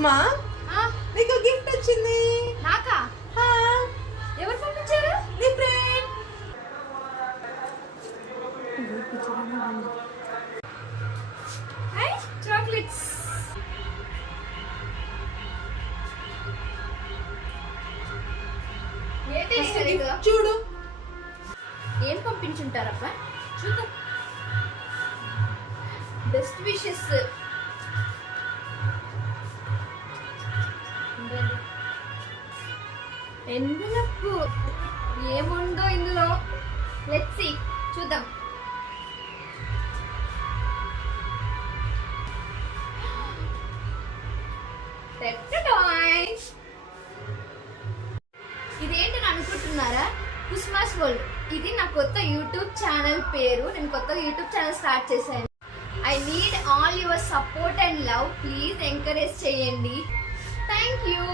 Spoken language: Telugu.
కుస్మా నీకు గిఫ్ట్ వచ్చింది. నాకా? ఎవరు పంపించారు? నీ ఫ్రెండ్. చాక్లెట్స్. చూడు ఏం పంపించుంటారబ్బా, చూద్దాం. Best wishes. ఎందుకు ఏముందో ఇందులో, లెట్స్ సీ, చూద్దాం. ఇదేంటని అనుకుంటున్నారా? కుస్మాస్ వరల్డ్. ఇది నా కొత్త యూట్యూబ్ ఛానల్ పేరు. నేను కొత్తగా యూట్యూబ్ ఛానల్ స్టార్ట్ చేశాను. I need all your support and love. Please encourage చేయండి. Thank you.